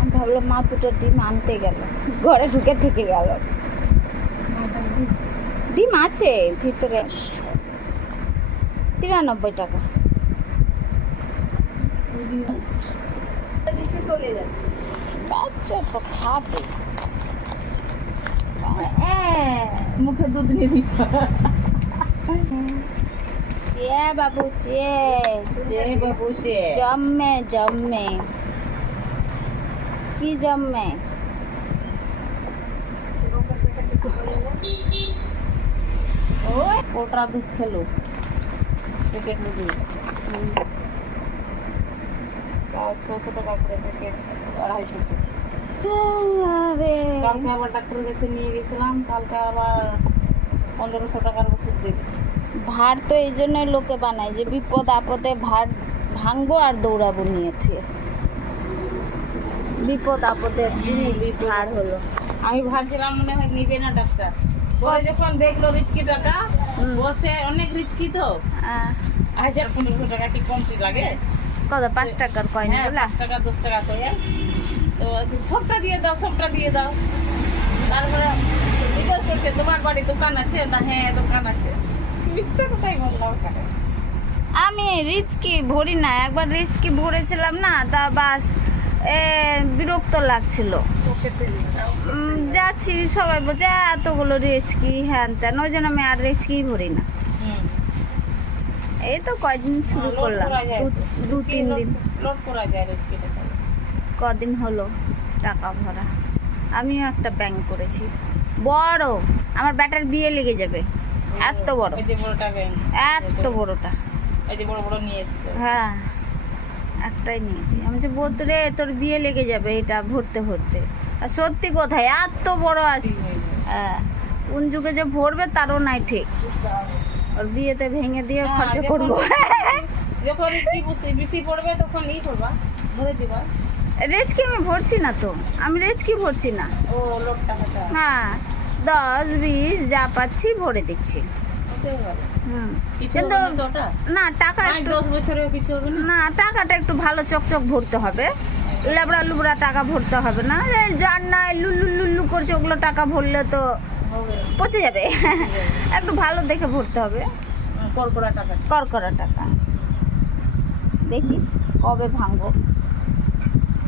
আমি ভাবলাম মা দুটো ডিম আনতে গেল, ঘরে ঢুকে থেকে গেল। ডিম আছে ভিতরে, 93 টাকা। বাচ্চা তো খাবে, মুখে দুধ নিয়ে দিই। চেয়ে বাবু চেয়ে বাবু যে জম্মে জম্মে কি জম্মে। ওই কোটা দুধ খেলো, প্যাকেট দুধ 600 টাকা করে প্যাকেট, 250। আরে কালকে আবার ডাক্তারের কাছে নিয়ে গেছিলাম, কালকে আবার 1500 টাকার ওষুধ দিল। ভার তো এই জন্যই লোকে বানায় যে বিপদ আপদে ভার ভাঙবো আর দৌড়াবো নিয়ে থুয়ে। বিপদ আপদের জিনিস ভার হলো। আমি ভাবছিলাম মনে হয় নিবে না ডাক্তার, পরে যখন দেখলো রিস্কি টাকা, বসে অনেক রিস্কি তো, 1500 টাকা কি কমতি লাগে? কত 5 টাকার কয়েন হ্যাঁ, বলা 5 টাকা 10 টাকা করে। তো বলছে, সবটা দিয়ে দাও, সবটা দিয়ে দাও। তারপরে জিজ্ঞেস করছে তোমার বাড়ি দোকান আছে না? হ্যাঁ দোকান আছে। মিথ্যা কথাই বললাম ওখানে। আমি রিচকি ভরি না, একবার রিচকি ভরেছিলাম না, তা বাস বিরক্ত লাগছিল। যাচ্ছি সবাই বলছে এতগুলো রিচকি হ্যান ত্যান, ওই জন্য আমি আর রিচকি ভরি না। এই তো কয়দিন শুরু করলাম, 2-3 দিন লোড করা যায় রিস্কি টাকা। কদিন হলো টাকা ভরা। আমিও একটা ব্যাংক করেছি বড়, আমার ব্যাটার বিয়ে লেগে যাবে, এত বড়, এই যে বড়টা ব্যাংক, এত বড়টা। এই যে বড় বড় নিয়ে এসছে। হ্যাঁ একটাই নিয়েছি। আমি যে বলতো রে তোর বিয়ে লেগে যাবে এটা ভরতে ভরতে, আর সত্যি কোথায় এত বড় আছে। হ্যাঁ কোন যুগে যে ভরবে তারও নাই ঠিক, ওর বিয়েতে ভেঙে দিয়ে খরচা করবো। যখন রিস্কি বেশি পড়বে তখন ই করবা, ভরে দিবা। রেজকি আমি ভরছি না তো, আমি রেজকি ভরছি না। ও লোড টাকাটা হ্যাঁ 10-20 যা পাচ্ছি ভরে দিচ্ছি। হতেও পারে। কিছু কিন্তু হবে না তো ওটা? না টাকা পাঁচ একটু, 10 বছরেও কিছু হবে না? না টাকাটা একটু ভালো চকচক ভরতে হবে, লেবড়া লুবড়া টাকা ভরতে হবে না। এই যার নাই লুল্লু লুল্লু করছে ওগুলো টাকা ভরলে তো হবে পচে যাবে। একটু ভালো দেখে ভরতে হবে, করকরা টাকা। করকরা টাকা। দেখি কবে ভাঙবো।